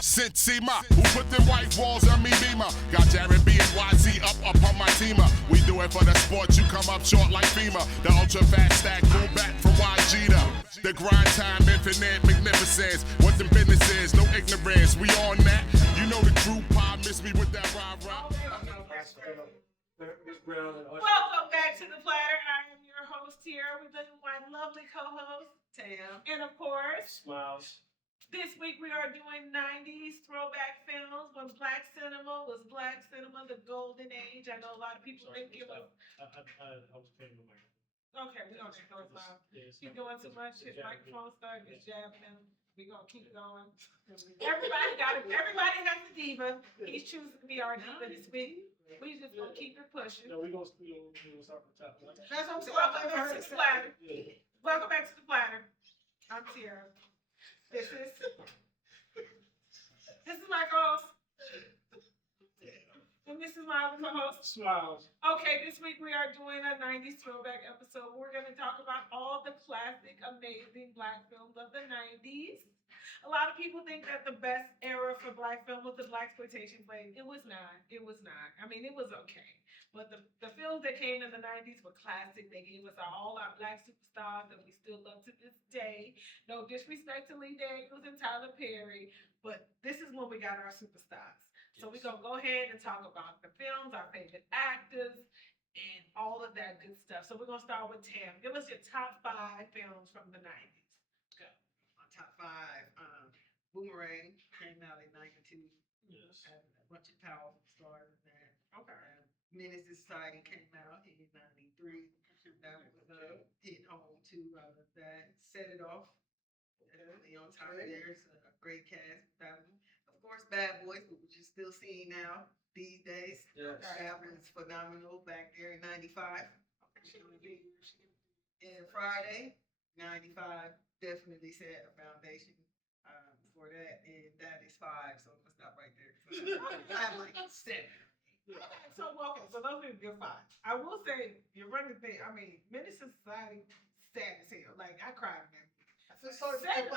Sima, who put them white walls on me beamer? Got Jared B and YZ up on my teamer. We do it for the sport, you come up short like FEMA. The ultra fast stack, boom back from YG to the grind time, infinite magnificence. What the business is, no ignorance, we on that. You know the crew pod, miss me with that rah-rah. Welcome back to the Platter. I am your host here with my lovely co-host, Tam. And of course, Smiles. This week we are doing 90s throwback films when black cinema was black cinema, the golden age. I know a lot of people think it was. I was paying the mic. Okay, we're going to go loud. He's doing too much. His microphone started jabbing him. We're going to keep going. Everybody has a diva. He's choosing to be our diva this week. We just going to keep it pushing. No, we're going to start from the top. That's what I'm saying. Welcome back to the Platter. Welcome back to the Platter. I'm Tierra. This is my co-host. And this is my other co-host. Smiles. Okay, this week we are doing a 90s throwback episode. We're going to talk about all the classic, amazing black films of the 90s. A lot of people think that the best era for black film was the blaxploitation wave. It was not. It was not. I mean, it was okay. But the films that came in the 90s were classic. They gave us all our black superstars that we still love to this day. No disrespect to Lee Daniels and Tyler Perry, but this is when we got our superstars. So we're going to go ahead and talk about the films, our favorite actors, and all of that good stuff. So we're going to start with Tam. Give us your top 5 films from the 90s. Go. My top 5, Boomerang came out in 92. Yes. Had a bunch of powerful stars in there. Okay. Menace to Society came out in 93. That was hit home too. That set it off. Definitely on top of there. It's a great cast. That one. Of course, Bad Boys, which you're still seeing now these days. Yes. That was phenomenal back there in 95. And Friday, 95, definitely set a foundation for that. And that is 5, so I'm going to stop right there. I have like 7. Okay, so those are your 5. I will say, you're running thing. I mean, Menace to Society, sad as hell. Like, I cried in that. Sad it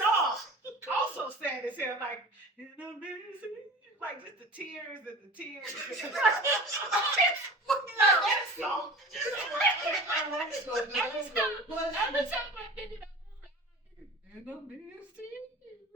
off. Also sad as hell. Like, you know, like just the tears and the tears. That song. Every time I think of that,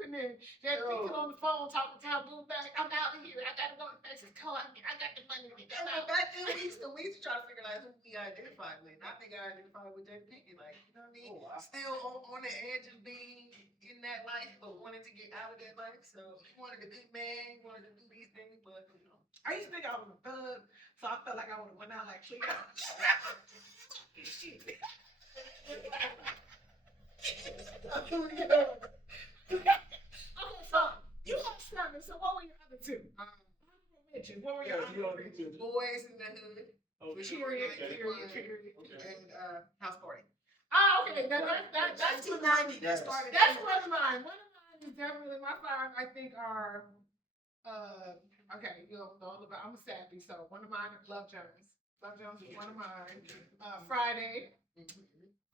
and then they're thinking on the phone, talking to her, move back. I'm out of here. I gotta go to Mexico. I got the money. Back then, we used to try to figure out who we identified with. And I think I identified with Jada Pinkett. Like, you know what I mean? Oh, wow. Still on the edge of being in that life, but wanting to get out of that life. So he wanted a good man, wanted to do these things, but you know. I used to think I was a thug, so I felt like I would have went out like Cleo. Okay, so you have 7. So what were your other 2? What were your other 2? Boys in the Hood. Period. And House Party. Oh, okay. That's 290. That started. That's one of mine. One of mine is definitely my 5. I think are okay. You don't know about. I'm a sappy, so one of mine is Love Jones. Love Jones is one of mine. Friday.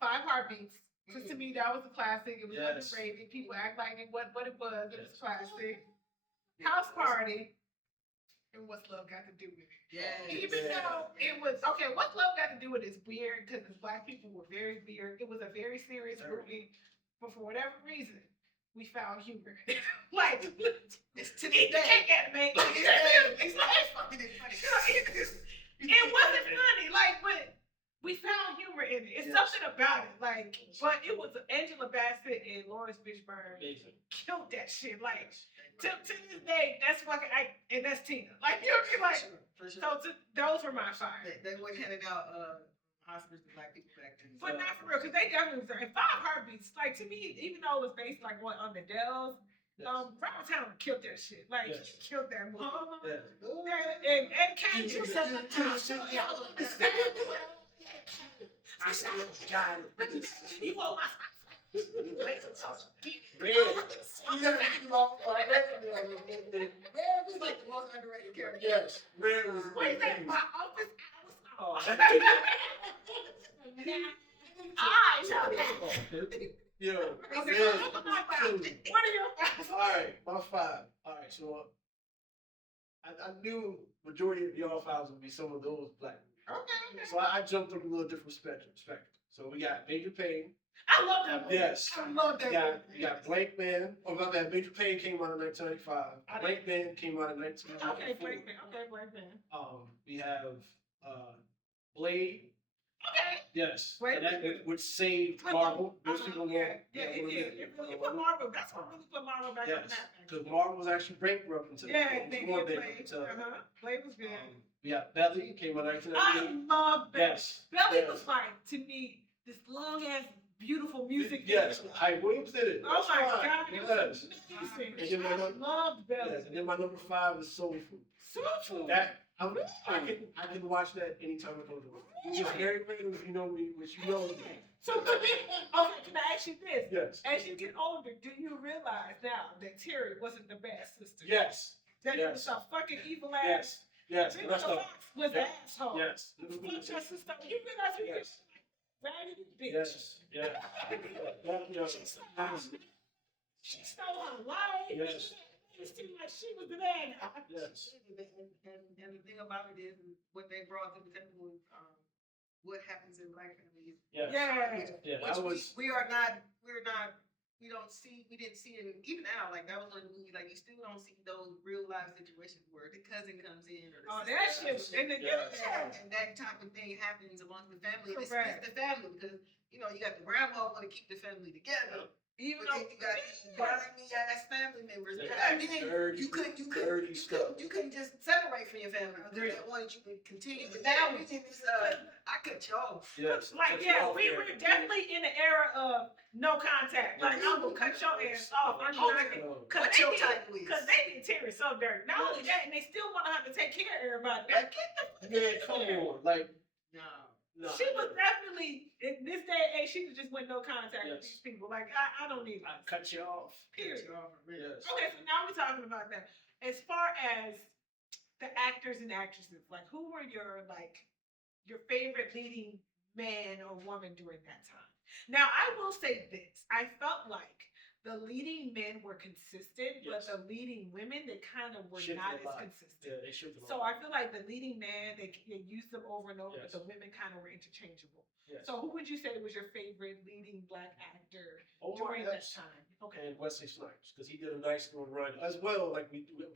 5 Heartbeats. Because to me, that was a classic. It was underrated. People act like it what it was. It was classic. House Party. And What's Love Got to Do with It? Yeah. Even though it was, okay, What's Love Got to Do with It is weird because black people were very weird. It was a very serious movie. But for whatever reason, we found humor in it. Like, It's to this day. It wasn't funny, like, but we found humor in it. It's something about it, like, but it was Angela Bassett and Lawrence Fishburne killed that shit. Like, to this day, that's fucking, and that's Tina. Like, you know what I mean? Like, For sure. so those were my 5. They weren't handing out Oscars to black people back then. But not for real, because they definitely was there. And 5 Heartbeats, like, to me, even though it was based, like, on the Dells, Robert Towner killed that shit. Like, he killed that movie. And Kane just said the time. I said, God, you want my Red was like the most underrated character. Yes. Red was. What is that? My office hours. Oh. I know that. Yo. Okay, what are your 5? All right. right, my 5. All right, so I knew majority of y'all 5s would be some of those black movies. Okay. So I jumped up a little different spectrum. So we got Major Payne. I love that movie. Yes. I love that We got Blank Man. Oh, my bad. Major Payne came out in 1995. Blank Man came out in 1994. Okay, Blank Man. Okay, Blank Man. We have Blade. Okay. Yes. Blade. And that which saved Marvel. Most people know. Yeah, it did. It really put Marvel. That's what really put Marvel back on the map. Because Marvel was actually bankrupt until Blade was good. We got Belly, came out in 1998. I love Belly. Yes. Belly was like, to me, this long ass beautiful music. Yes. Hype Williams did it. Oh my God. Yes. Amazing. I loved Belly. Yes. And then my number 5 is Soul Food. Soul Food. I can watch that anytime I go to work. It's very random if you know me, which you know me. So can I ask you this? Yes. As you get older, do you realize now that Terry wasn't the bad sister? Yes. That he was a fucking evil ass. Yes. Mr. Fox was an asshole. Yes. Fuck your sister. You realize you Yes. raggedy bitch. Yes. Yes. She stole her life. Yes. It seemed like she was the bad guy. Yes. And the thing about it is what they brought to the table was what happens in black families. Yes. Yeah. Which we didn't see it even now. Like that was one of the movies. Like you still don't see those real life situations where the cousin comes in or the That shit. sister. And And that type of thing happens amongst the family. And Correct. it's the family because you got the grandma want to keep the family together. even But though then you got these grimy ass family members. Yeah. And then Dirty, you couldn't just separate from your family because they wanted you to continue. But now we in this I cut you off. Yes. like we were definitely in the era of no contact. Like I'm gonna cut your ass off. I'm not gonna cut your tight because they did Terry so dirty. Not only that, and they still want to have to take care of everybody. Like, get the Man, come on. Like, no. She was definitely in this day and age. She just went no contact with these people. Like I don't need I it. cut you off. Period. Yes. Okay, so now we're talking about that. As far as the actors and actresses, like who were your favorite leading man or woman during that time? Now I will say this: I felt like the leading men were consistent, but the leading women they kind of were not as consistent. Yeah, they should. So I feel like the leading man they used them over and over, but the women kind of were interchangeable. Yes. So who would you say was your favorite leading black actor during that time? Okay. And Wesley Snipes, because he did a nice little run as well. Like we were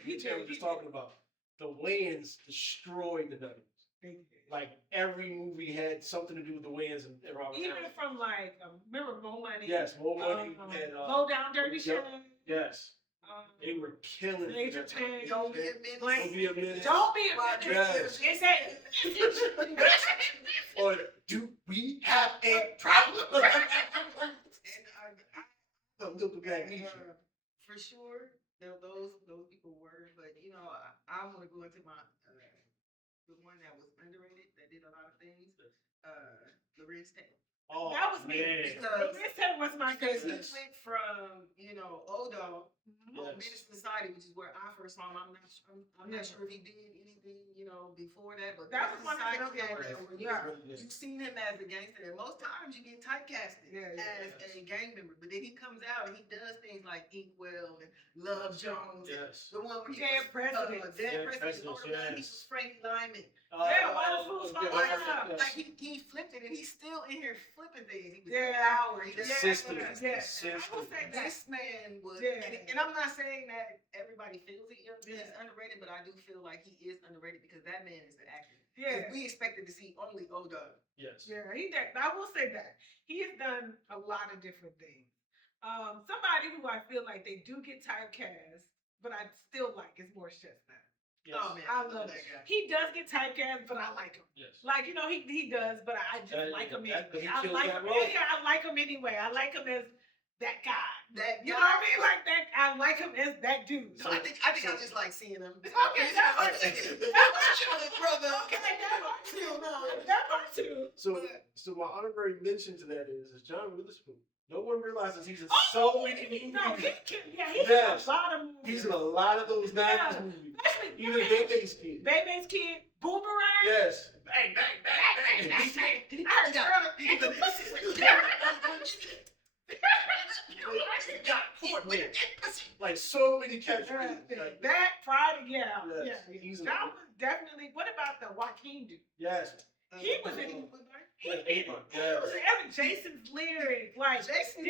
just talking about, the Wayans destroyed the Nuggets. Like every movie had something to do with the Wayans and around. Even from remember Mo Money? Yes, Mo Money and Low Down Dirty Shame. Yes. They were killing it. Major Payne. Don't be a minute. Don't be a minute. Yes. It's that. Or do we have a problem? For sure, those people were, but I want to go into my the one that was underrated that did a lot of things. Lorenz Tate. Oh, that was me. Because Lorenz Tate was my favorite. He went from O-Dog on Menace to Society, which is where I first saw him. I'm not sure if he did anything before that, but that was one of the you've seen him as a gangster, and most times you get typecasted as a gang member, but then he comes out and he does things like Inkwell and Love Jones. Yes. The one where he Dead Presidents. Dead Presidents. Presidents, He was Frankie Lyman. Wild Fools for Life. Like he flipped it, and he's still in here flipping things. He was Consistent. Consistent. This man was, and I'm not saying that everybody feels he's underrated, but I do feel like he is underrated because that man is an actor. Yeah, we expected to see only O-Dog. Yes. Yeah, he did. I will say that he has done a lot of different things. Somebody who I feel like they do get typecast, but I still like is Morris Chestnut. Yes. Oh man, I love that guy. He does get typecast, but I like him. Yes. Like he does, but I just like him anyway. I like him. Role. Yeah, I like him anyway. I like him as that guy. You know what I mean? Like that. I like him as that dude. So I think I just like seeing him. Okay, that part too. Brother. Okay, that part too. That part too. So my honorary mention to that is John Witherspoon. No one realizes he's in so many movies. No, he's in a lot of movies. He's in a lot of those 90s movies. Even Bebe's Kid. Bebe's Kid. Boomerang. Yes. Bang, bang, bang, bang, bang, bang. Like so many catchphrases. Like, That Pride, yeah. Yes, Yeah. easily. That was definitely. What about the Joaquin dude? yes. He was in. He Avon, was in every Jason's lyric, like Jason-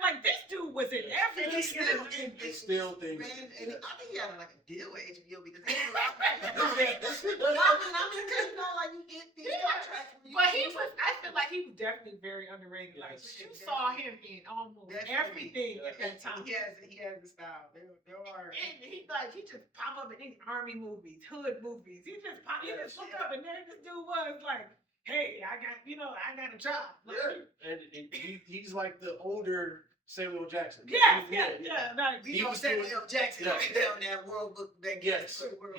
like this dude was in everything. He's still in Still things. Man, and I think he had like a deal with HBO because he was because you know, like you get these contracts. where you But he can- was. I feel like he was definitely very underrated. Like Yes. you saw him in almost Definitely. everything at that time. He has the style. There are. And he just pop up in these army movies, hood movies. He just looked up and there this dude was like, hey, I got a job. Like, And he's like the older Samuel Jackson. Yeah. Like, You know, Samuel Jackson down that world book that Yes. but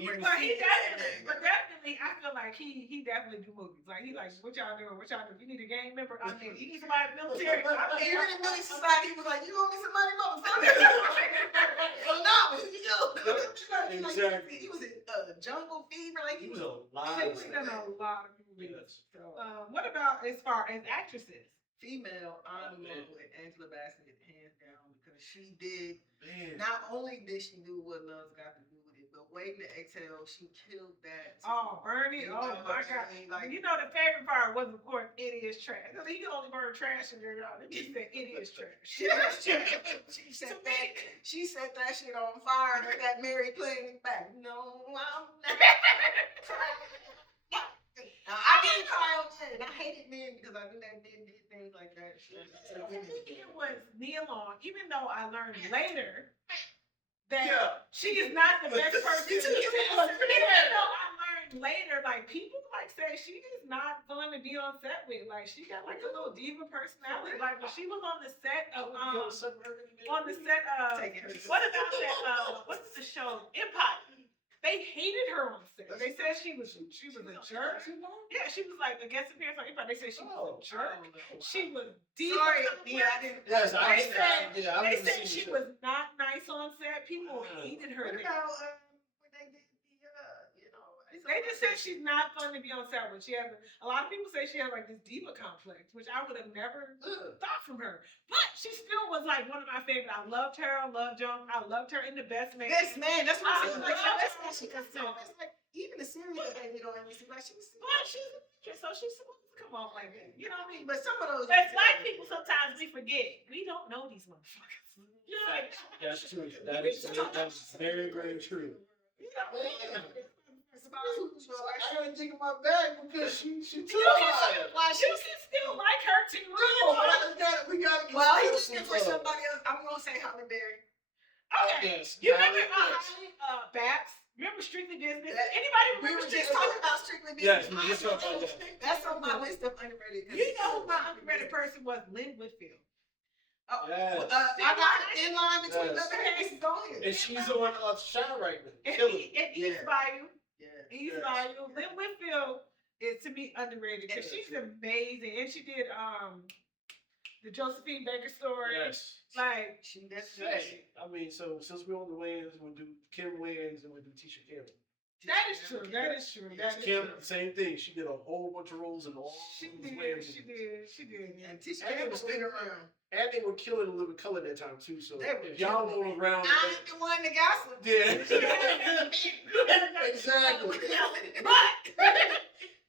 definitely, I feel like he definitely do movies. Like he like, what y'all doing? You need a gang member? I mean, you need somebody in the military? Even in Millie Society, he was like, you owe me some money, motherfucker. Exactly. He was in Jungle Fever. Like He was a lot He's of done stuff. a lot of movies. Yes. So, what about as far as actresses? female, I'm in love with Angela Bassett hands down because she did. Man. Not only did she do what Love's Got to Do with it, but Waiting to Exhale, she killed that. Oh, Bernie! You Oh know my what God! I'm saying? Like- You know the favorite part was, of course, it is trash. Because he can only burn trash in there, y'all. He said it is trash. She set that shit on fire with that Mary playing it back. No, I'm not. Now, I didn't cry on men. I hated men because I knew that men did things like that. I think it was Nia Long, even though I learned later that she is not the best person. Even though I learned later, like people like say she is not fun to be on set with. Like she got like a little diva personality. Like when she was on the set of what about that? What's the show? Empire. They hated her on set. They said she was a jerk. Yeah, she was like a guest appearance on Empire. They said she was a jerk. She was diva. Sorry, yeah, I didn't. Yes, They said I she was not nice on set. People hated her. What about when they did the, They just said she's not fun to be on set with. She has a lot of people say she has like this diva complex, which I would have never thought from her. But she still was like one of my favorite. I loved her. I loved Joan. I loved her in The Best Man. Best Man, that's what I'm saying. Like, I that's love what she her. does. It's like even the series that they did on NBC, like she was. But she's an actress, so she's supposed to come off like that. You know what I mean? But some of those. As black people, sometimes we forget. We don't know these motherfuckers. You know what I mean? That's true. That's very, very true. You know what I mean? I gotta think of my bag because she You took can it. still like her too. We gotta get Well, he some was for love. somebody else. I'm gonna say Halle Berry. Okay. Yes. You remember Yes. Babs? Remember Strictly Business? That- Anybody We remember were just Strictly talking about Strictly Yes, Business. we just talked about that. That's on my list of underrated. You know who my underrated person was? Lynn Whitfield. Oh, Yes. I got in line between Yes. the cases going. And she's on Shine right now. And Killing it. East Yeah. Bayou. Yeah. East Yes. Bayou. Lynn Whitfield is to me underrated because Yes. she's amazing. And she did the Josephine Baker story. Yes. Like, She that's Hey, I mean, so since we're on the Wayans, we'll do Kim Wayans and we'll do Tisha Campbell. that is true. That is true. That is Kim, true. same thing. She did a whole bunch of roles in all She these did. Wayans She movies. did. She did. And Tisha And Campbell's been around. And they were killing the living color that time too. So They were if y'all killing were around, I ain't the one that got some. yeah, exactly.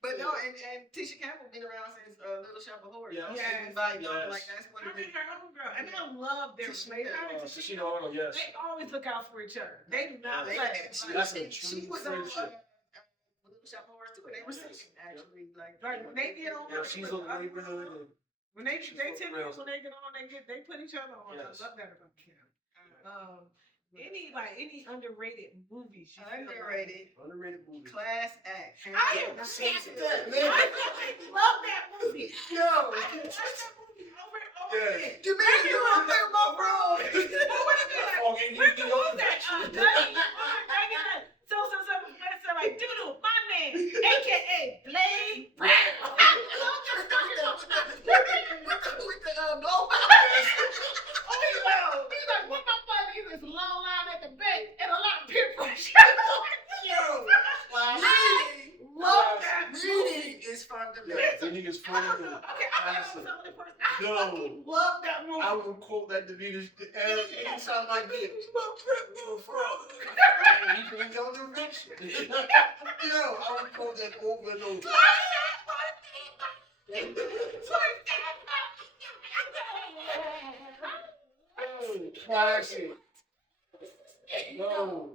But no, and Tisha Campbell been around since Little Shop of Horrors. Yes. Yes. Like, Yes. like that's one I of mean, the. her homegirl. And I love their Tisha relationship. She know, yes. They always look out for each other. They do not They- play. That's a she true was on friendship. Little Shop of Horrors too, and they were singing actually. Like When they get on, Yeah, she's on the neighborhood. And when they she's tell looking me around. when they get on, they put each other on. Yes. I love that about them. Any underrated movies? You feel like- underrated Underrated movie. class act. I am Yeah. obsessed with that. I love that movie. No. I watched that movie over and over Yeah. again. You made me want to play with my bro. What was that? Gunny. So like Doodle, my man, aka Blade Brown. With the blow. Oh, he's like, what my father is this long line at the back and a lot of peer pressure. Yo. I love that movie. Reading is fundamental. Yeah, reading is funny. Okay, I was the only person. I No. fucking love that movie. I would quote that to Vita every time I get it. He brings on the rich. Yo, I would quote that over and over. Classic. No.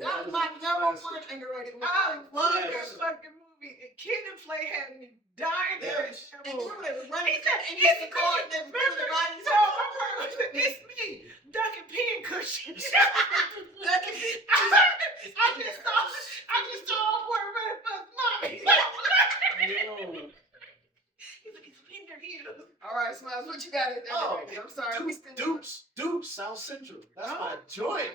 That was my number one underrated movie. I love that fucking movie. And Kid and Play had me dying there. Yes. And remember they were running. It's called the it's me, ducking pin cushions. Ducking pin cushions. I just saw a boy running for his mommy. Yo. He's like, it's in their heels. All right, Smiles, what you got in there? Oh, I'm sorry. Dupes, South Central. That's my joint.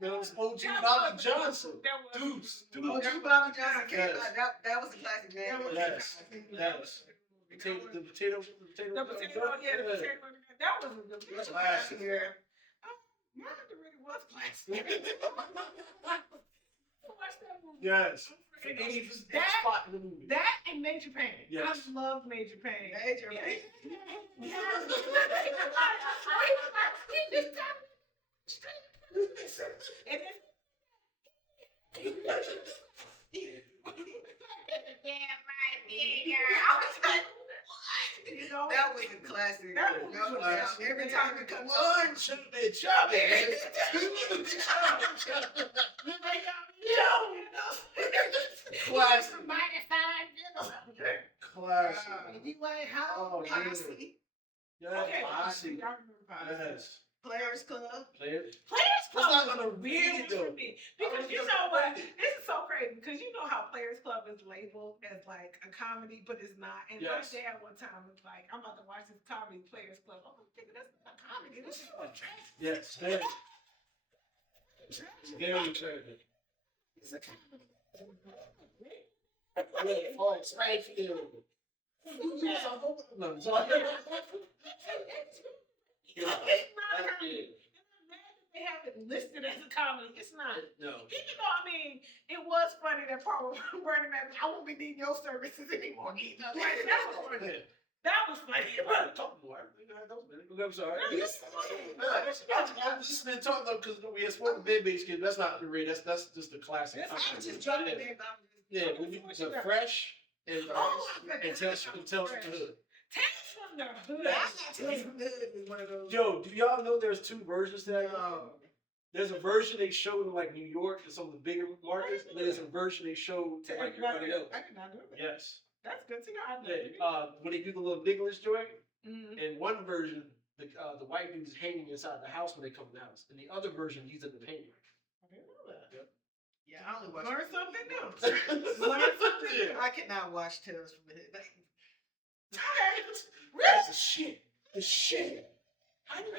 That was OG Bobby Johnson. Dupes. OG Bobby Johnson. Yes. That was a classic man. Yes. The potato. That was a good one. Classic. Mine really was classic. Watch that movie. Yes. That, in the movie. that and Major Payne. Yes. I love Major Payne. Major Payne. You know, That was a classic. That was No a doubt. classic. Every time it comes One on. chubby chubby. Classic. Classic. You ain't how Oh, yeah. posse. Yes. okay, Classic. y'all remember Posse. Yes. Players Club. Players. Players Club That's was not a gonna weird read, though. for me because you know what? This is so crazy because you know how Players Club is labeled as like a comedy, but it's not. And Yes. my dad one time was like, "I'm about to watch this comedy Players Club." I'm like, "Nigga, that's not a comedy. This is a trash. Yes. Very. Very tragic. It's a comedy." Oh, Springfield. No, sorry. It's not a comedy. And I'm mad that they have it listed as a comedy. It's not. No. Even though, I mean, it was funny that Paul was Bernie Mac, I won't be needing your services anymore. Like, that was funny. That was funny. Talk more. I'm sorry. I'm just been talking though because we had spoken base kids. That's not the real. That's just the classic. I just dropped it in. Yeah, when you the fresh and Tales from the Hood. Tales from the Hood. Tales from the Hood is one of those. Yo, do y'all know there's two versions to that? No. There's a version they showed in like New York and some of the bigger markets, and there's a version they showed to like everybody else. I did not know that. Yes. That's good to know. Yeah. When they do the little Nicholas joint, Mm-hmm. in one version, the white dude's hanging inside the house when they come in the house. In the other version, he's in the painting. I didn't know that. Yeah, I only watch. Learn something new. Learn something new. I cannot watch Tales from the Hood. That's the shit. The shit. I do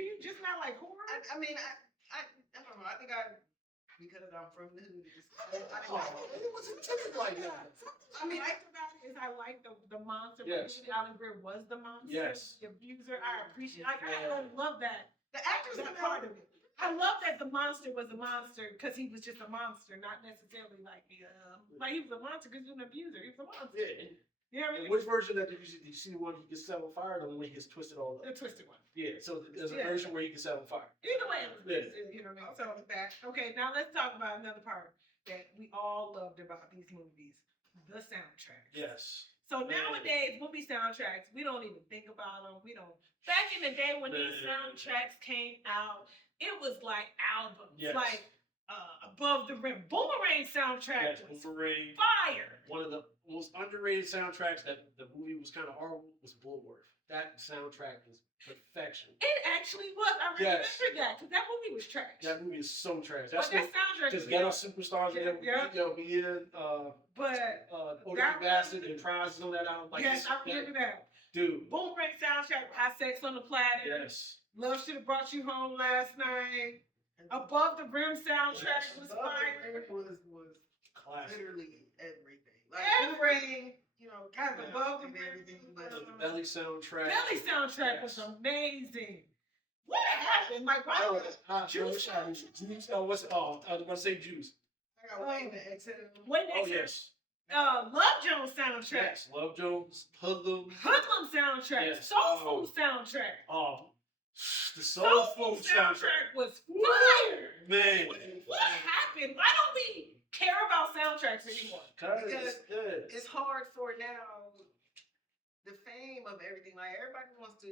you just not like horror? I mean, I don't know. I think because I'm from the hood. It wasn't intended like that. I mean, I about it is I like the monster. Yes. But Alan Greer was the monster. Yes. The abuser. I appreciate. Like I love that. The actors That are part of it. I love that the monster was a monster because he was just a monster, not necessarily like he was a monster because he was an abuser. He was a monster. Yeah. You know what I And mean? which version that did you see the one he gets set on fire or the one he gets twisted all up? The twisted one. Yeah, so there's a Yeah. version where he gets set on fire. Either way, Yeah. you know what I mean? So that okay, now let's talk about another part that we all loved about these movies. The soundtrack. Yes. So nowadays, movie soundtracks, we don't even think about them. We don't. Back in the day when these soundtracks came out, it was like albums, Yes. like Above the Rim. Boomerang soundtrack Yes, was Wolverine. fire. One of the most underrated soundtracks that the movie was kind of horrible was Bulworth. That soundtrack was perfection. It actually was. I remember Yes. that because that movie was trash. That movie is so trash. But That's that what soundtrack just was Ghetto good. Superstars and Yeah. But Odor that Bastard and Prizes on that album. Like yes, I remember that. Dude. Boomerang soundtrack, High Sex on the Platter. Yes. Love Should Have Brought You Home Last Night. Above the Rim soundtrack was fire. Was Classic. literally everything. Like Everything. you know, Kind of above the and rim. everything. But The Belly soundtrack. Belly soundtrack was Yes. amazing. What happened? Like, why? Juice. I was about to say Juice. I got Wayne to exhale. When Oh yes. Love Jones soundtrack. Yes, Love Jones, Hoodlum. Hoodlum soundtrack. Yes. Soul Food soundtrack. The Soul Food soundtrack was fire. Man. What happened? Why don't we care about soundtracks anymore? Because It's good. it's hard for now the fame of everything. Like everybody wants to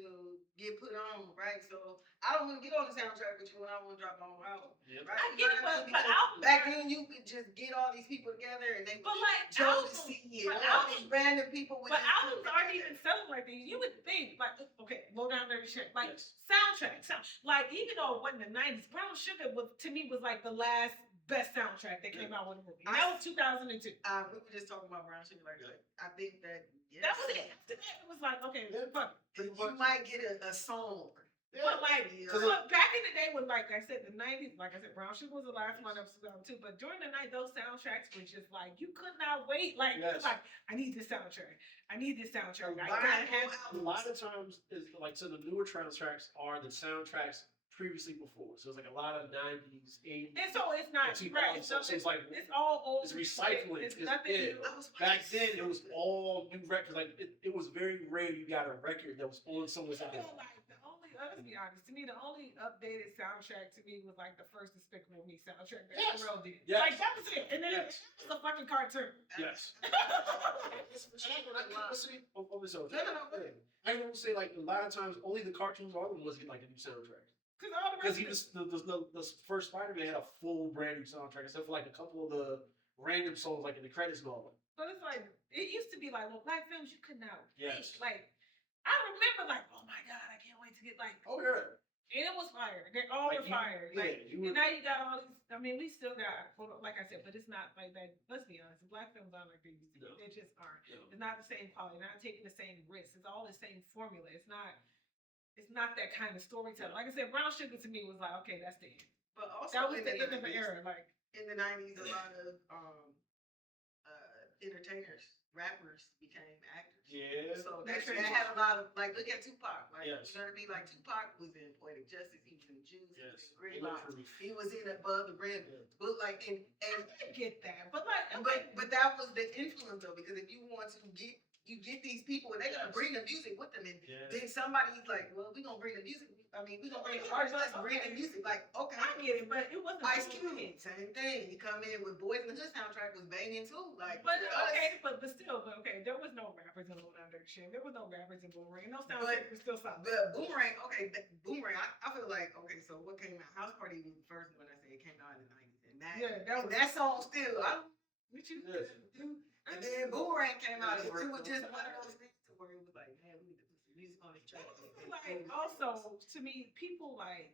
get put on, right? So I don't want to get on the soundtrack with you when I want to drop my own album. Yep. Right? I get it, but Because albums back are- then you could just get all these people together and they But like Joe to albums, see but and all these random people with but this albums group aren't together. even selling like these. You would think, like, okay, low down dirty shit, like Yes. soundtrack, like even though it wasn't the '90s, Brown Sugar was to me was like the last best soundtrack that came out with a movie. And that was 2002. We were just talking about Brown Sugar. Like, I think that yes, That was it. After that, it was like, okay, Yeah. fuck. Pretty you much. might get a song. But like, Yeah. but back in the day when, like I said, the '90s, like I said, Brown Sugar was the last one that was 2002. But during the night, those soundtracks were just like you could not wait. Like, Yes. like I need this soundtrack. I need this soundtrack. I Buy gotta more have. A lot of times, is like so the newer soundtracks are the soundtracks previously before. So it's like a lot of '90s, '80s. And so it's not Yeah, right. 2000, So so it's like it's all old. it's recycling. It's It's- nothing yeah. new. I was Back then, it was all new records. Like it was very rare you got a record that was on someone's I feel album. like the only, let's be honest, to me, the only updated soundtrack to me was like the first Despicable Me soundtrack that Yes. Pharrell did. Yes. Like that was it. And then Yes. it was a fucking cartoon. Yes. I don't say like a lot of times only the cartoons are the ones get like a new soundtrack. Because all the Because rest he of it- the first Spider-Man had a full brand new soundtrack, except for like a couple of the random songs like in the credits and all that. But it's like it used to be like, well, black films you could not wait. Yes. Like I remember, like, oh my god, I can't wait to get like, Oh yeah. and it was fire. They all Like, were you- fire. Like, you and were- now you got all these. I mean, we still got, like I said, but it's not like that. Let's be honest, black films aren't like they used to be. No. They just aren't. No. It's not the same quality. Not taking the same risks. It's all the same formula. It's not. It's not that kind of storytelling. Like I said, Brown Sugar to me was like, okay, that's the end. But also That was in the end of the 90s, era. Like, in the 90s, a lot of entertainers, rappers became actors. Yeah. So That's that true. had a lot of, like, look at Tupac. Like, Yes. you know what I mean? Like, Tupac was in Poetic Justice, he was in Juice, Yes. he was in Gridlock, he was in Above the Rim. Yeah. But, like, and I get that, but like, okay. but that was the influence, though, because if you want to get these people, and they're going to bring the music with them, and Yeah. then somebody's like, well, we're going to bring the music. I mean, we're going to bring the artists, let's bring the music. Like, okay. I get it, but it wasn't. Ice so Cube, big. same thing. He come in with Boys in the Hood soundtrack was banging too. Like, But for us. okay, but still, there was no rappers in Low Down Dirty Shit. There was no rappers in Boomerang. No soundtrack was still solid. But Boomerang, okay, Boomerang. I feel like, okay, so what came out? House Party was the first one I say it came out in the 90s, and that song still. What you Yes. do? And then Boomerang came out, and it was just one of those things to where it was like, man, we need to put some music on this track. Like also to me, people like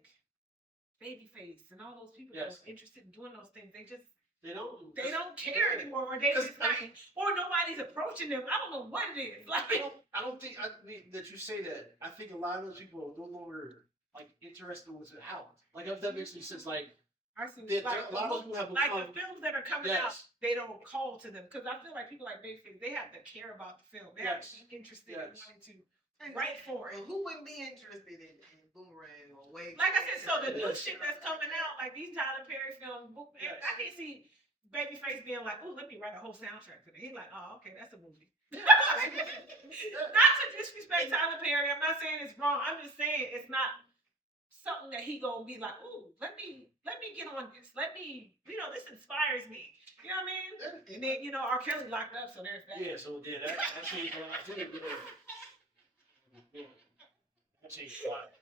Babyface and all those people that Yes. are interested in doing those things, they They don't care anymore, or they 'Cause, just like, or nobody's approaching them. I don't know what it is. Like, I don't think I mean that you say that. I think a lot of those people are no longer like interested in what's out. Like if that makes any sense. Like I see, a like, lot of people have like become. the films that are coming out, Yes. they don't call to them because I feel like people like Babyface, they have to care about the film. They have to Yes. be interested in Yes. wanting to write for it. And who wouldn't be interested in Boomerang or Wave? Like I said, so the new Yes. shit that's coming out, like these Tyler Perry films, Yes. I can see Babyface being like, "Oh, let me write a whole soundtrack for that." He's like, "Oh, okay, that's a movie." Not to disrespect Tyler Perry, I'm not saying it's wrong. I'm just saying it's not something that he gonna be like, "Ooh, let me get on this. Let me, this inspires me." You know what I mean? And then R. Kelly locked up, so there's that. Yeah. So yeah, that changed a lot too. That changed a lot.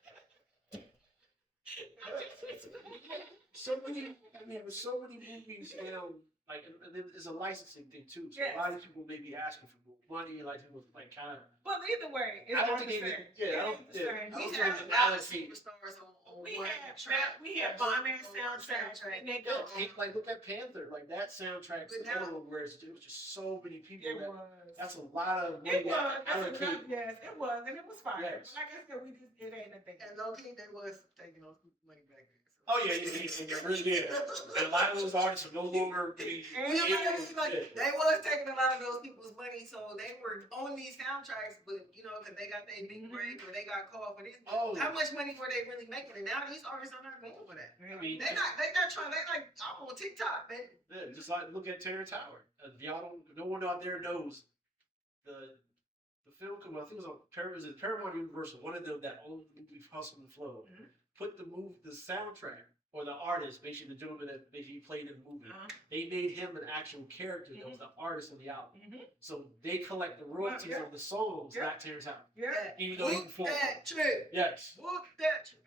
With so many movies now, like, and then there's a licensing thing too. So Yes. a lot of people may be asking for more money, like people like kind of. But either way, it's I don't not think the they same. did- yeah, I It don't- ain't the yeah. same. I We don't have think a they lot of allocate- superstars on We one have track. we have Yes. Bomb-Ass On one soundtrack, and they Yeah, go. like look at Panther, like that soundtrack. But now- Where it was just so many people. It that, was. That's a lot of money. It was. to That's allocate. enough. Yes, it was, and it was fire. Yes. But like I said, it ain't a thing. And low key, they was taking those money back then. Oh yeah, really did. And a lot of those artists are no longer. They was taking a lot of those people's money, so they were on these soundtracks, but because they got their big break or they got called for this. Oh. How much money were they really making? And now these artists are not going for that. I mean, They not trying. They like, I want on TikTok, man. Yeah, just like look at Terrence Howard. Y'all don't. No one out there knows the film. I think it was Paramount Universal. One of them that owned the movie Hustle and Flow. Mhm. Put the soundtrack or the artist, basically the gentleman that basically played in the movie. Uh-huh. They made him an actual character that was the artist on the album. Mhm. So they collect the royalties Yeah. of the songs, Yeah. not Terrence Howard. Yeah. Even though he Whoop performed. that trick. Yes. Whoop that trick.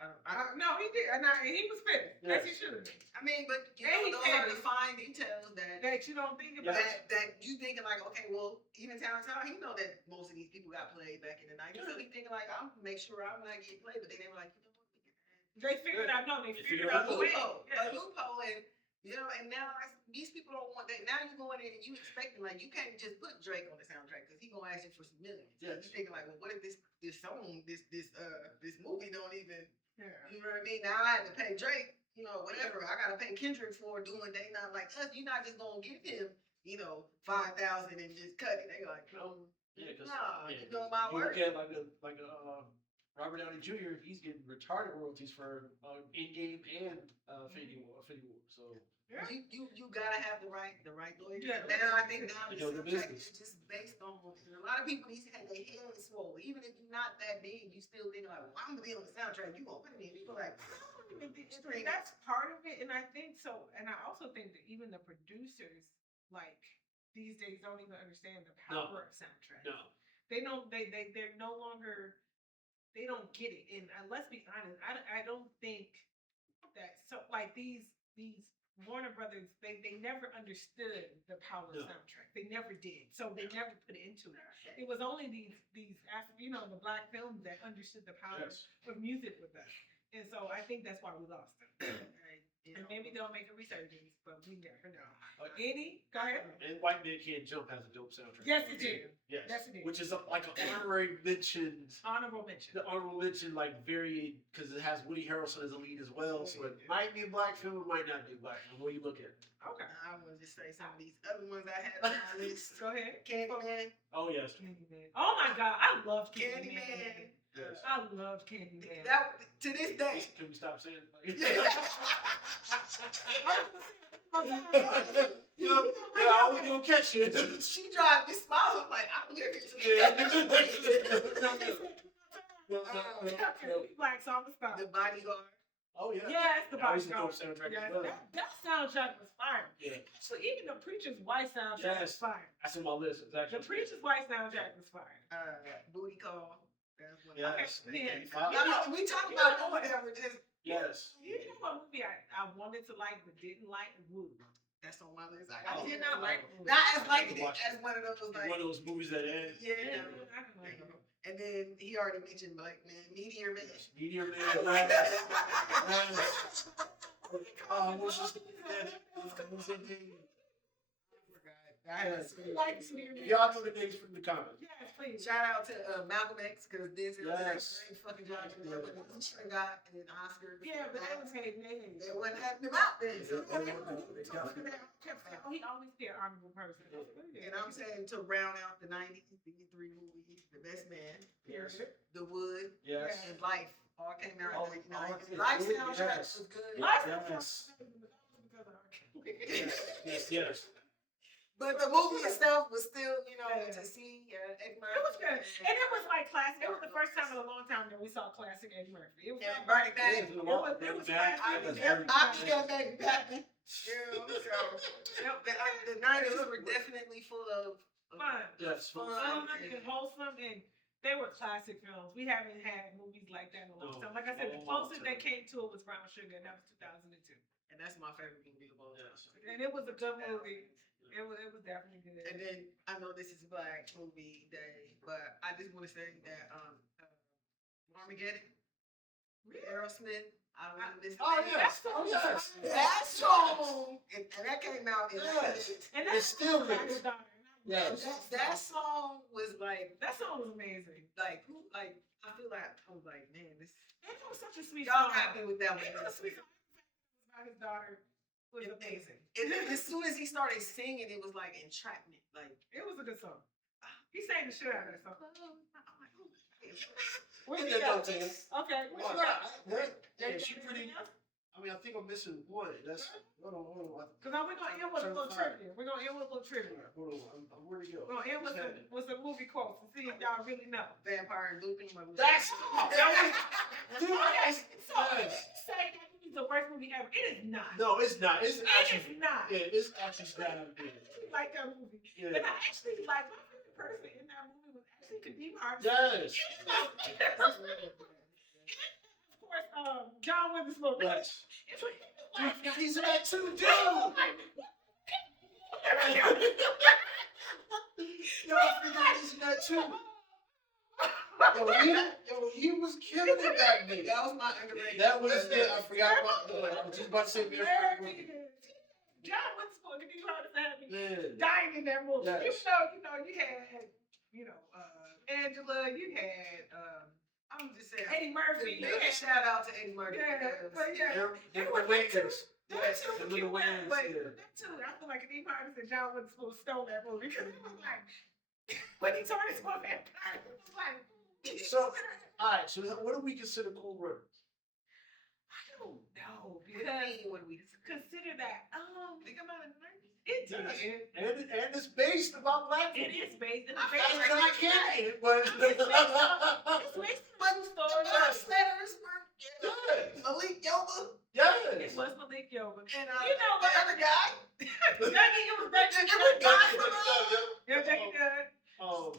No, he did. And he was finished. Yes, he Yes. should have. I mean, but you And he know, those are the carried. fine details that That you don't think about. Yes. that you thinking like, okay, well, even Terrence Howard, he know that most of these people got played back in the 90s. So he thinking like, I'll make sure I'm not getting played. But then they were like, you know what, we can They figured out. No, they They figured figured out out the a way. loophole, Yeah. a loophole, and you know, and now these people don't want that. Now you going in and you expecting like you can't just put Drake on the soundtrack because he gonna ask you for some millions. Yes. You thinking like, well, what if this song, this movie don't even, Yeah. you know what I mean? Now I have to pay Drake, you know, whatever. I gotta pay Kendrick for doing They Not Like Us. You're not just gonna give him, you know, 5,000 and just cut it. They like, no, Yeah, because nah, you doing my you work. look at like a Robert Downey Jr. He's getting retarded royalties for in-game and Infinity War. So Yeah. You gotta have the right lawyers. Yeah. Now I think now You the know, the soundtrack business. is just based on a lot of people. These had their heads swollen. Even if you're not that big, you still think like, well, I'm gonna be on the soundtrack. You gonna put me? People like, And that's part of it, and I think so. And I also think that even the producers, like these days, don't even understand the power of soundtracks. no, They don't. They're no longer. They don't get it. And let's be honest. I don't think that. So like these Warner Brothers, they never understood the power of No. soundtrack. They never did. So they never put it into it. It was only these the black films that understood the power yes. of music with us. And so I think that's why we lost them. And maybe they'll make a resurgence, but we never know. Eddie, go ahead. And White Man Can't Jump has a dope soundtrack. Yes, it did. Yes. Yes, it did. Which is like an honorary mention. Honorable mention. The honorable mention, like very, because it has Woody Harrelson as a lead as well. So it might be a black film, it might not be a black film. What do you look at? Okay. I want to just say some of these other ones I had on my list. Go ahead. Candyman. Oh yes. Candyman. Oh my God, I love Candyman. Candyman. Yes. I love Candyman. That to this day. Can we stop saying it? Yeah, I was gonna catch you. She drive me smile. I'm like, I'm living Black song was fire. The Bodyguard. Oh yeah. Yes, the That was a Bodyguard. dope soundtrack Yes, as well. that soundtrack was fire. Yeah, So even the Preacher's Wife soundtrack was Yes. fire. that's on my list. It's The actually. Preacher's Wife soundtrack was fire. Booty Call. That's one. Yes. Okay, yeah. I mean, we talk about more than ever. Just Yes. You know what movie I wanted to like but didn't like? Woo. that's on my list. I did not like Woo. Not as like it Watch as one of those like. One of those movies that end. Yeah, Yeah. I didn't like it. And then he already mentioned Black Man, Meteor Man. Meteor Man. What's his name? Like Meteor Man. Y'all know the names from the comments. Yes, please. Shout out to Malcolm X because Denzel did a Yes. great fucking job. He should have got an Oscar. Yeah, but they was hating. They wouldn't have him out then. Oh, he always be an honorable person. And I'm saying to round out the 90s, these three movies, The Best Man, Yes. The Wood, Yes. and Life all came out Oh, in oh, 1990. it's Life good, soundtrack yes. was good. Life Yes. Yes. Yes. But the movie itself was still, you know, Yeah. to see It Eddie was Murphy. good. And it was like classic. It was the first time in a long time that we saw classic Eddie Murphy. It was And like, Bernie Mac. it was classic. I be that baby Pappy. The 90s were definitely full of Fun. Yes. Fun and wholesome, and they were classic films. We haven't had movies like that in a long No, time. Like I said, the a long closest time. they came to it was Brown Sugar, and that was 2002. And that's my favorite movie of all time. Yes. And it was a good movie. It was definitely good. And then I know this is Black Movie Day, but I just want to say that Armageddon, with Aerosmith. I don't know this. Oh yes. Oh yes. That song, and that came out in Yes. And It's still Black good. Daughter. Yes. that song was like That song was amazing. I feel like I was like, man, this And it was such a sweet y'all song. happy with that It was a one. sweet song. About his daughter was amazing. And then as soon as he started singing, it was like entrapment. Like It was a good song. He sang the shit out of that song. Where Put did he that go? note in. Okay. Well, yeah, she pretty. I mean, I think I'm missing one. That's hold on. Because now we're gonna end with a little trivia. We're gonna end with a little trivia. Hold on, I'm where to go? We're gonna end with some movie quotes and see if y'all really know. Vampire and looping. That's So say that movie's the worst movie ever. It is not. no, it's not. It's actually not. yeah, it's actually not good. I like that movie. Yeah. But I actually like my favorite person in that movie was actually Kadeem Hart. Yes. Of course, John Witherspoon. Yes. It's like, He's in that too, dude. Yo, I forgot he's in that too. He was killing it back then. That was my underrated. That was it. I forgot about that. I was just about to say John Witherspoon, Kadeem Hart had me yeah. dying in that movie. Yes. You had, Angela, you had, I'm just saying. Eddie Murphy. Big shout out to Eddie Murphy. They were Lakers. That too, The but little wings, that yeah. too, I feel like Kadeem Hart and John Witherspoon stole that movie because it was like, when he turned into a vampire, it was like, So, alright, so what do we consider cool runnings? I don't know, because What do we consider that, think about it? it Yes. did. And it's based about black It people. is based in I based mean, I can't, but it's based on true story. Letters were Malik Yoba It yes. was Malik Yoba. and You know the what? other guy. Dougie, it was Dougie. Yeah, Dougie Doug.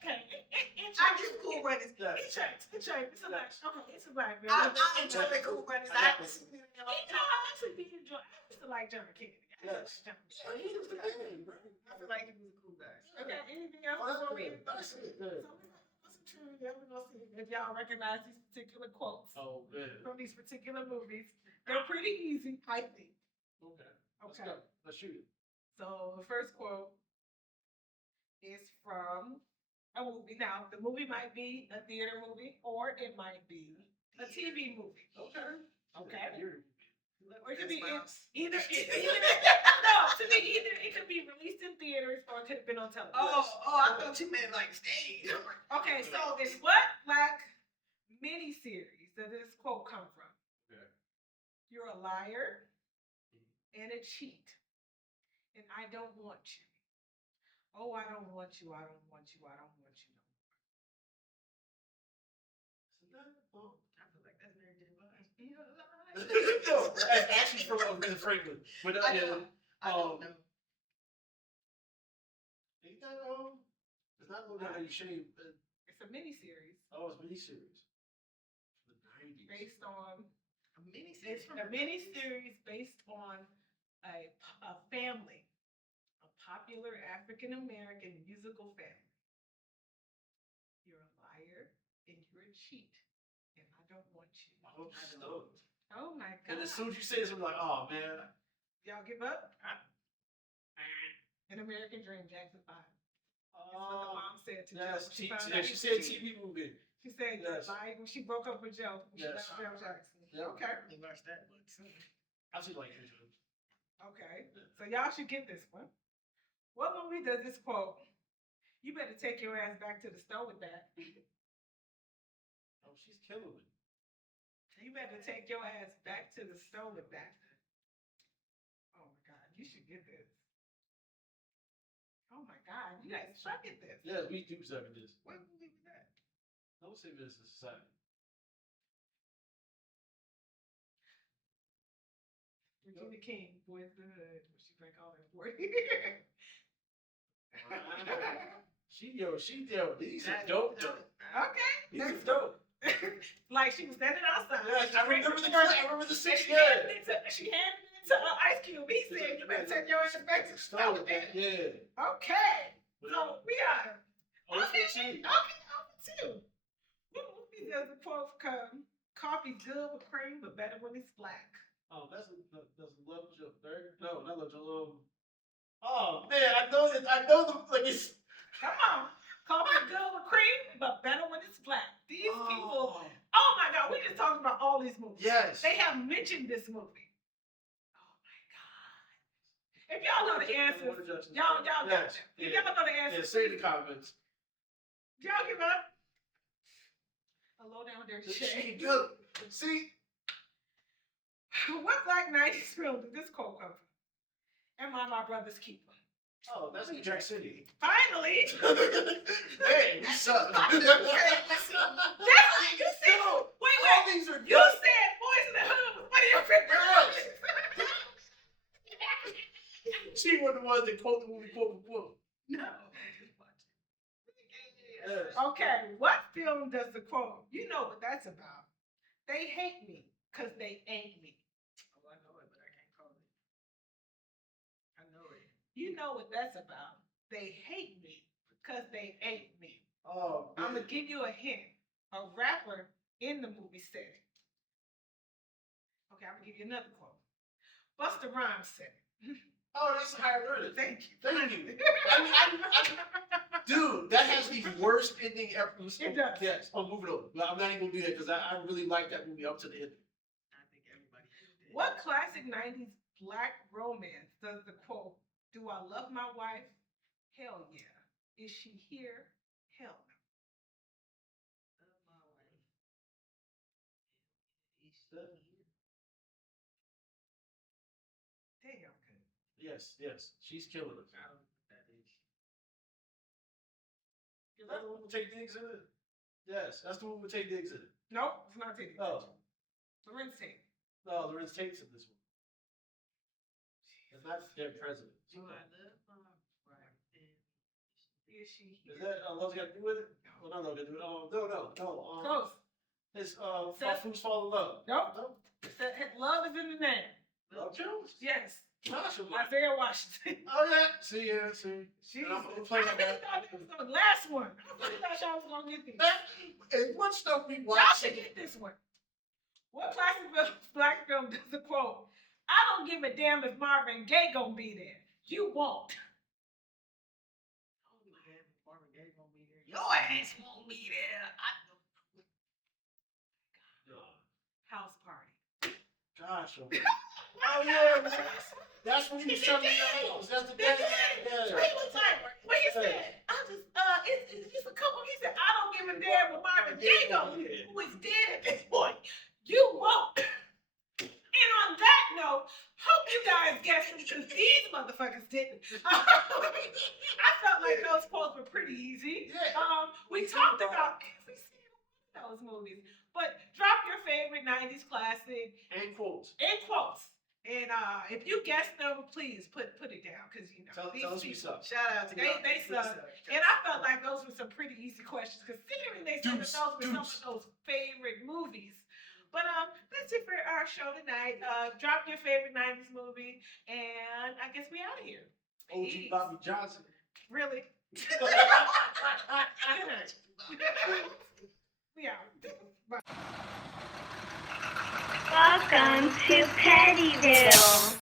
Okay, I give Cool Runnings. It's a black. Okay, it's a black girl. I enjoy the Cool Runnings. I haven't seen it in a long I time. actually did enjoy. I used to like John Kennedy. Yes. I feel like he was a cool guy. Okay, anything else before we end? So we're gonna listen to them. We're gonna see if y'all recognize these particular quotes Oh man. from these particular movies. They're pretty easy, I think. Okay. Let's Okay. go. Let's shoot it. So the first quote is from a movie. Now, the movie might be a theater movie or it might be a TV movie. Okay. Okay. Or it could be Smiles. either no, to me either it could be released in theaters or it could have been on television. I thought you meant like stage. Okay, so in what black miniseries does this quote come from? Okay. You're a liar and a cheat, and I don't want you. Oh, I don't want you. I don't want you. I don't want you. I feel like that's Mary J. Blige. No, actually from Franklin. But I yeah. don't know. Ain't that it's not Lord How You Shave. It's a miniseries Oh, it's miniseries. The 90s. based on A miniseries. a miniseries based on a family, a popular African American musical family. You're a liar and you're a cheat, and I don't want you. I'm stoked. Oh my God! And as soon as you say this, I'm like, oh man. Y'all give up? An American Dream, Jackson 5. That's what the mom said to Joe. Yes, She found out she he said cheated. TV movie. She said Yes. like when she broke up with Joe. She Yes. left Joe Jackson. Yeah. Okay. I didn't watch that much. I actually like it. Okay. So y'all should get this one. What movie does this quote? You better take your ass back to the store with that. Oh, she's killing me. You better take your ass back to the store with that. Oh my God, you should get this. Oh my God, you guys should get this. Yeah, we do suck at this. What movie was that? Don't say this is society. Regina King, Boys in the Hood. She drank all that boy. These are dope. Okay. These are dope. Like she was standing outside. Yes, I remember the And scene. she handed it to Ice Cube. He said, "You better take your ass back to the store Stole with it. that." Yeah. Okay. So we are. Oh, Okay. it's Okay. cheap. Number two. What movie does the quote come? Coffee's good with cream, but better when it's black. Oh, that's Love Joe Third. No, not Love Joe. Oh man, I know the like it's. Come on. Coffee's good with cream, but better when it's black. These people. Oh, Oh my God, we just talked about all these movies. yes. They have mentioned this movie. Oh my God. If y'all know the answers, y'all got Yes. them. If Yeah. y'all know the Yeah, answers, say in the comments. y'all give up. A low down dirty She shade. good. See, What Black 90s film did this quote come from? Am I my brother's keeper? Oh, that's New Jack City. Finally! Hey, you suck. That's what you said. Wait. All these are You said Boys in the Hood was one of your favorite movies. She was the one that quote the movie quote before. No. Yes. Okay, what film does the quote? You know what that's about. They hate me because they ain't me. Oh, I know it, but I can't call it. I know it. You know what that's about. They hate me because they ain't me. Oh, I'm going to give you a hint. A rapper in the movie said it. Okay, I'm going to give you another quote. Busta Rhymes said it. Oh, that's how I heard it. Thank you. Thank you. Dude, that has the worst ending ever. It does. Yes. Oh, moving on. But I'm not even gonna do that because I really like that movie up to the end. I think everybody did. What classic 90s black romance does the quote, do I love my wife? Hell yeah. Is she here? Hell no. Love my wife. Is she here? Damn good. Yes. She's killing us. I don't know what that is. Is that the one with Take Digs in it? Yes, that's the one with Take Digs in it. Nope, it's not Titty. Oh. Lorenz Tate. No, Lorenz Tate's in this one. It's not their president. Do I love my wife? And Is she Is here? that Love's got to do with it? Well, no, got to do it. No. Close. It's Seth- Fools Fall in Love. Nope. No. Love is in the name. Love Jones? Yes. Gosh, Isaiah Washington. oh yeah. See. Jesus. I'm gonna I play really that. thought this was the last one. I really thought y'all was going to get these. And what stuff we Y'all watch? should get this one. What classic black film does the quote, I don't give a damn if Marvin Gaye gonna be there. You won't. I don't give a damn if Marvin Gaye gonna be there. Your ass won't be there. I know. House Party. Gosh. Oh yeah. That's when he was shutting the house. That's the day. He was like, what he said? I just, it's just a couple. He said, I don't give a damn if Marvin Gaye gonna be there, who is dead at this point. You won't. And on that note, hope you guys guessed them because these motherfuckers didn't. I felt like those quotes were pretty easy. Yeah. We talked about every single one of those movies. But drop your favorite 90s classic And quotes. in quotes. And if you guessed them, please put it down because you know Tell us we suck. Shout out to They- y'all. they We suck. And I felt like those were some pretty easy questions considering they said that those were some of those favorite movies. But that's it for our show tonight. Drop your favorite 90s movie, and I guess we out of here. OG Bobby Johnson. Really? We out. Bye. Welcome to Pettyville.